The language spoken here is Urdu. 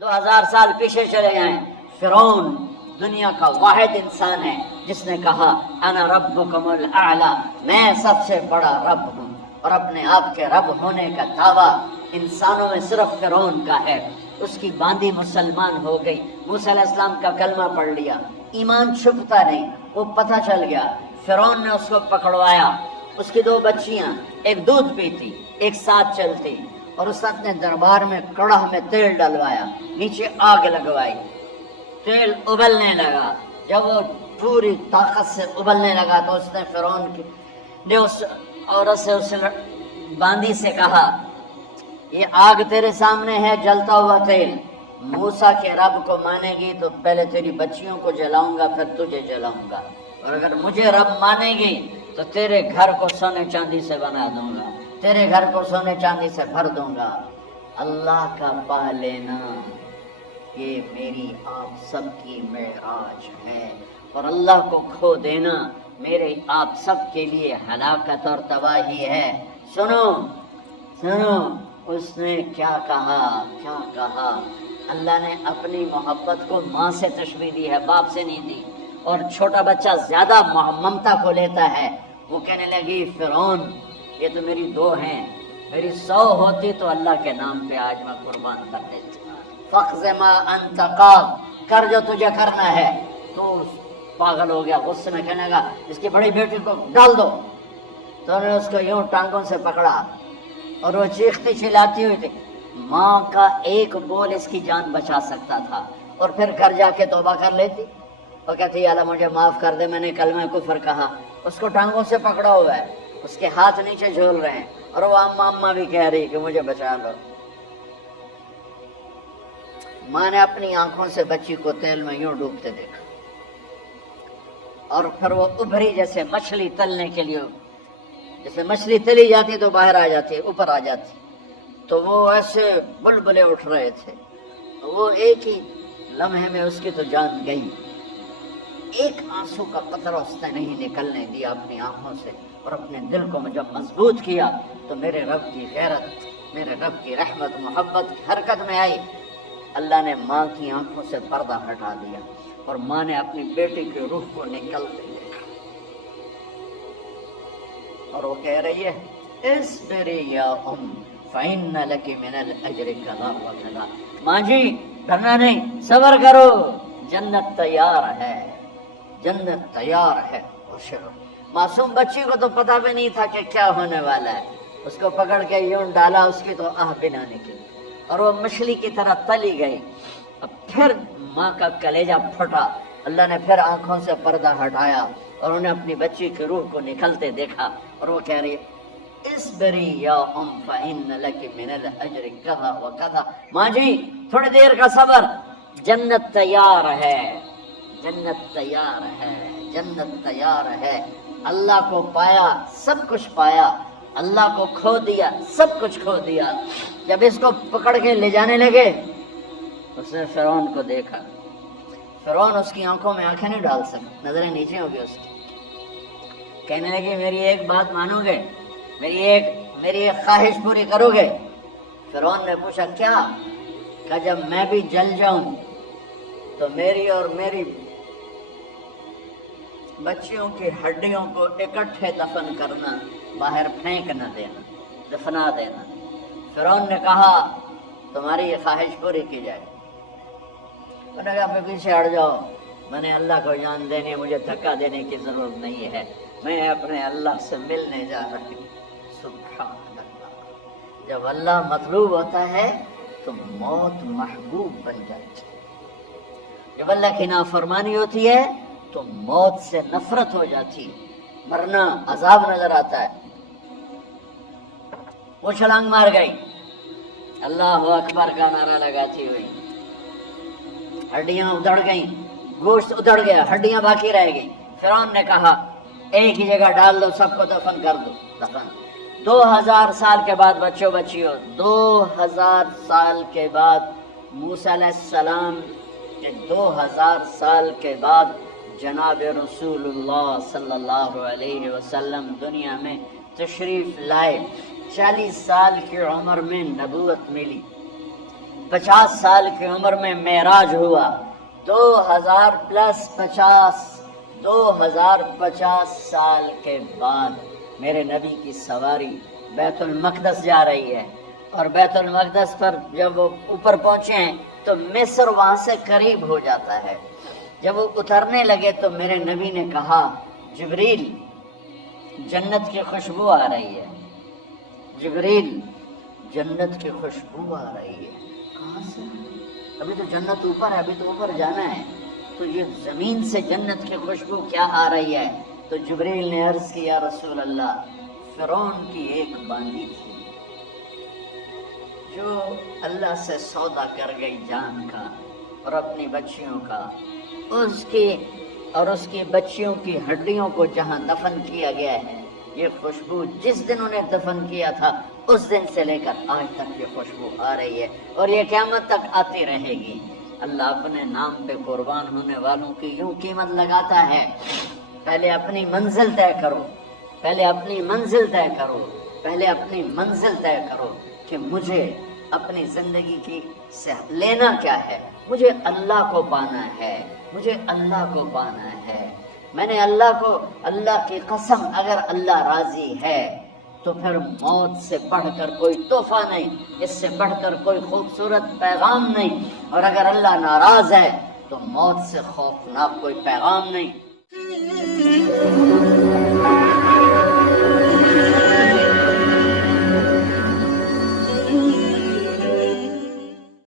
2000 سال پیچھے چلے جائیں، فرعون دنیا کا واحد انسان ہے جس نے کہا انا ربکم الاعلی، میں سب سے بڑا رب ہوں، اور اپنے آپ کے رب ہونے کا دعویٰ انسانوں میں صرف فرعون کا ہے۔ اس کی باندی مسلمان ہو گئی، موسیٰ علیہ السلام کا کلمہ پڑھ لیا، ایمان چھپتا نہیں، وہ پتہ چل گیا۔ فرعون نے اس کو پکڑوایا، اس کی 2 بچیاں، ایک دودھ پیتی ایک ساتھ چلتی، اور اس نے اپنے دربار میں کڑاہ میں تیل ڈلوایا، نیچے آگ لگوائی، تیل ابلنے لگا۔ جب وہ پوری طاقت سے ابلنے لگا تو اس نے فرعون نے اس عورت سے، اس باندی سے کہا یہ آگ تیرے سامنے ہے، جلتا ہوا تیل، موسیٰ کے رب کو مانے گی تو پہلے تیری بچیوں کو جلاؤں گا، پھر تجھے جلاؤں گا، اور اگر مجھے رب مانے گی تو تیرے گھر کو سونے چاندی سے بنا دوں گا، تیرے گھر کو سونے چاندی سے بھر دوں گا۔ اللہ کا پا لینا یہ میری آپ سب کی معراج ہے، اور اللہ کو کھو دینا میرے آپ سب کے لیے ہلاکت اور تباہی ہے۔ سنو سنو، اس نے کیا کہا، کیا کہا؟ اللہ نے اپنی محبت کو ماں سے تشبیہ دی ہے، باپ سے نہیں دی، اور چھوٹا بچہ زیادہ ممتا کو لیتا ہے۔ وہ کہنے لگی فرعون یہ تو میری 2 ہیں، میری 100 ہوتی تو اللہ کے نام پہ آج میں قربان کر دیتی۔ فَاقْضِ مَا أَنْتَ قَاضٍ، کر جو تجھے کرنا ہے۔ تو پاگل ہو گیا، غصے میں کہنے لگا اس کی بڑی بیٹی کو ڈال دو۔ تو انہوں نے اس کو یوں ٹانگوں سے پکڑا، اور وہ چیختی چلاتی ہوئی تھی۔ ماں کا ایک بول اس کی جان بچا سکتا تھا، اور پھر گھر جا کے توبہ کر لیتی اور کہتی اللہ مجھے معاف کر دے، میں نے کلمہ کفر کہا۔ اس کو ٹانگوں سے پکڑا ہوا ہے، اس کے ہاتھ نیچے جھول رہے ہیں، اور وہ اماں اماں بھی کہہ رہی کہ مجھے بچا لو۔ ماں نے اپنی آنکھوں سے بچی کو تیل میں یوں ڈوبتے دیکھا، اور پھر وہ ابھری جیسے مچھلی تلنے کے لیے، جیسے مچھلی تلی جاتی تو باہر آ جاتی، اوپر آ جاتی، تو وہ ایسے بلبلے اٹھ رہے تھے۔ وہ ایک ہی لمحے میں اس کی تو جان گئی، ایک آنسو کا قطرہ اس نے نہیں نکلنے دیا اپنی آنکھوں سے، اور اپنے دل کو جب مضبوط کیا تو میرے رب کی غیرت، میرے رب کی رحمت محبت کی حرکت میں آئی۔ اللہ نے ماں کی آنکھوں سے پردہ ہٹا دیا، اور ماں نے اپنی بیٹی کی روح کو نکلتے دیکھا، اور وہ کہہ رہی ہے اصبری یا ام فإن لك من الأجر كذا وكذا، ماں جی ڈرنا نہیں، صبر کرو، جنت تیار ہے، جنت تیار ہے۔ معصوم بچی کو تو پتہ بھی نہیں تھا کہ کیا ہونے والا ہے، اس کو پکڑ کے یوں ڈالا، اس کی تو آہ بنا نکلی، اور وہ مچھلی کی طرح تلی گئی۔ اب پھر ماں کا کلیجہ پھٹا، اللہ نے پھر آنکھوں سے پردہ ہٹایا، اور انہیں اپنی بچی کی روح کو نکلتے دیکھا، اور وہ کہہ رہی ہے اصبری یا ام فإن لك من الأجر كذا وكذا، ماں جی تھوڑی دیر کا صبر، جنت تیار ہے، جنت تیار ہے، جنت تیار ہے۔ اللہ کو پایا سب کچھ پایا، اللہ کو کھو دیا سب کچھ کھو دیا۔ جب اس کو پکڑ کے لے جانے لگے اس نے فرعون کو دیکھا، فرعون اس کی آنکھوں میں آنکھیں نہیں ڈال سکا، نظریں نیچے ہو گئی اس کی۔ کہنے لگے میری ایک بات مانو گے، میری ایک خواہش پوری کرو گے؟ فرعون نے پوچھا کیا؟ کہ جب میں بھی جل جاؤں تو میری اور میری بچیوں کی ہڈیوں کو اکٹھے دفن کرنا، باہر پھینک نہ دینا، دفنا دینا۔ فرعون نے کہا تمہاری یہ خواہش پوری کی جائے۔ انہوں نے کہا میں پیچھے ہٹ جاؤ، میں نے اللہ کو جان دینی، مجھے دھکا دینے کی ضرورت نہیں ہے، میں اپنے اللہ سے ملنے جا رہی ہوں۔ سبحان اللہ، جب اللہ مطلوب ہوتا ہے تو موت محبوب بن جاتی ہے، جب اللہ کی نافرمانی ہوتی ہے تو موت سے نفرت ہو جاتی ہے، مرنا عذاب نظر آتا ہے۔ وہ چھلانگ مار گئی، اللہ اکبر کا نعرہ لگاتی ہوئی، ہڈیاں ادھڑ گئیں، گوشت ادھڑ گیا، ہڈیاں باقی رہ گئی۔ فرعون نے کہا ایک ہی جگہ ڈال دو، سب کو دفن کر دو، دفن۔ 2000 سال کے بعد بچوں بچیوں، 2000 سال کے بعد موسیٰ علیہ السلام کے 2000 سال کے بعد جناب رسول اللہ صلی اللہ علیہ وسلم دنیا میں تشریف لائے۔ 40 سال کی عمر میں نبوت ملی، 50 سال کی عمر میں معراج ہوا، 2050 سال کے بعد میرے نبی کی سواری بیت المقدس جا رہی ہے، اور بیت المقدس پر جب وہ اوپر پہنچے ہیں تو مصر وہاں سے قریب ہو جاتا ہے۔ جب وہ اترنے لگے تو میرے نبی نے کہا جبریل جنت کی خوشبو آ رہی ہے، جبریل جنت کی خوشبو آ رہی ہے۔ کہاں سے؟ ابھی تو جنت اوپر ہے، ابھی تو اوپر جانا ہے، تو یہ زمین سے جنت کی خوشبو کیا آ رہی ہے؟ تو جبریل نے عرض کیا یا رسول اللہ، فرعون کی ایک باندی تھی جو اللہ سے سودا کر گئی جان کا اور اپنی بچیوں کا، اس کی بچیوں کی ہڈیوں کو جہاں دفن کیا گیا ہے، یہ خوشبو جس دن انہیں دفن کیا تھا اس دن سے لے کر آج تک یہ خوشبو آ رہی ہے اور یہ قیامت تک آتی رہے گی۔ اللہ اپنے نام پہ قربان ہونے والوں کی یوں قیمت لگاتا ہے، پہلے اپنی منزل طے کرو، پہلے اپنی منزل طے کرو، پہلے اپنی منزل طے کرو کہ مجھے اپنی زندگی کی سے لینا کیا ہے، مجھے اللہ کو پانا ہے، مجھے اللہ کو پانا ہے۔ میں نے اللہ کی قسم، اگر اللہ راضی ہے تو پھر موت سے بڑھ کر کوئی تحفہ نہیں، اس سے بڑھ کر کوئی خوبصورت پیغام نہیں، اور اگر اللہ ناراض ہے تو موت سے خوفناک کوئی پیغام نہیں۔